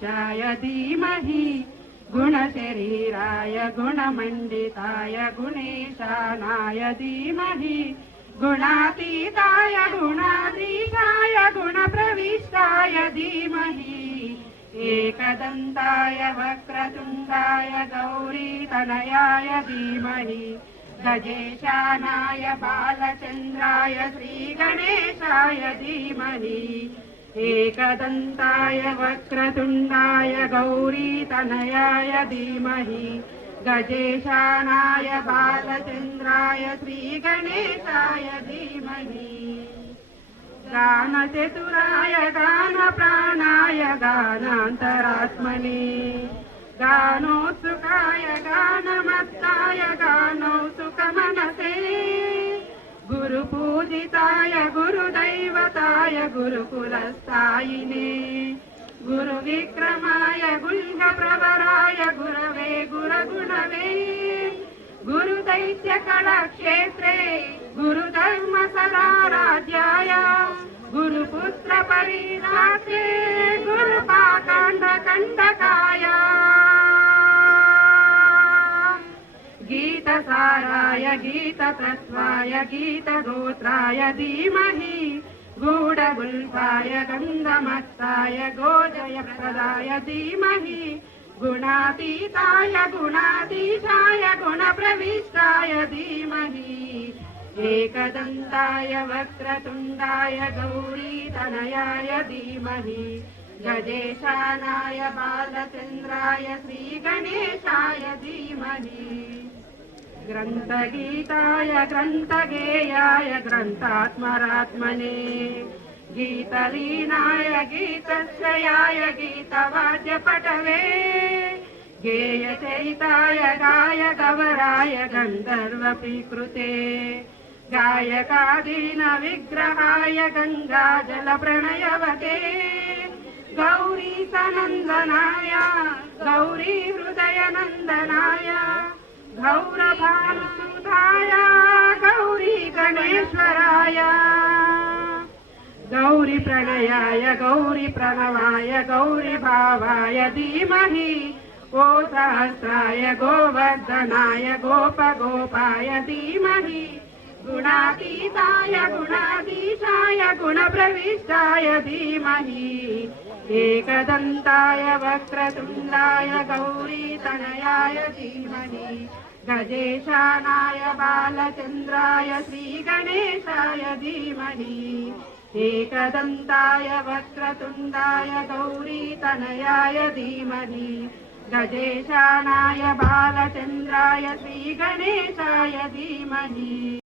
प्रविष्टाय धीमहि गुणशरीराय गुणमण्डिताय गुणेशानाय धीमहि गुणातीताय गुणाधीशाय गुणप्रविष्टाय धीमहि एकदन्ताय वक्रतुण्डाय गौरीतनयाय धीमहि गजेशानाय बालचन्द्राय श्रीगणेशाय धीमहि एकदन्ताय वक्रतुण्डाय गौरीतनयाय धीमहि गजेशानाय बालचन्द्राय श्रीगणेशाय धीमहि गानचतुराय गानप्राणाय गानान्तरात्मने गानोत्सुकाय गानमत्ताय गानौत्सुकमनसे गुरुपूजिताय गुरुदैवताय गुरुकुलस्थायिने गुरुविक्रमाय गुह्यप्रवराय गुरवे गुरुगुणवे गुरुदैत्यकलाक्षेत्रे गुरुधर्मसदाराध्याय गुरुपुत्रपरिणाथे गुरुपाखण्डकण्डकाय गीतसाराय गीततत्त्वाय गीतगोत्राय धीमहि गूढगुल्फाय गन्धमत्ताय गोजयप्रदाय धीमहि गुणातीताय गुणाधीशाय गुणप्रविष्टाय धीमहि एकदन्ताय वक्रतुण्डाय गौरीतनयाय धीमहि गजेशानाय बालचन्द्राय श्रीगणेशाय धीमहि ग्रन्थगीताय ग्रन्थगेयाय ग्रन्थात्मरात्मने गीतलीनाय गीतश्रयाय गीतवाद्यपटवे गेयचरिताय गायगवराय गन्धर्वपीकृते गायकादीनविग्रहाय गङ्गाजलप्रणयवते गौरीसनन्दनाय गौरीहृदयनन्दनाय गौरभानुसुधाय गौरी गणेश्वराय गौरी प्रणयाय गौरी प्रणवाय गौरी भावाय धीमहि गो सहस्राय गोवर्धनाय गोपगोपाय धीमहि गुणातीताय गुणाधीशाय गुणप्रविष्टाय धीमहि एकदन्ताय वक्रतुण्डाय गौरीतनयाय धीमहि गजेशानाय बालचन्द्राय श्रीगणेशाय धीमहि एकदन्ताय वक्रतुण्डाय गौरीतनयाय धीमहि गजेशानाय बालचन्द्राय श्रीगणेशाय धीमहि।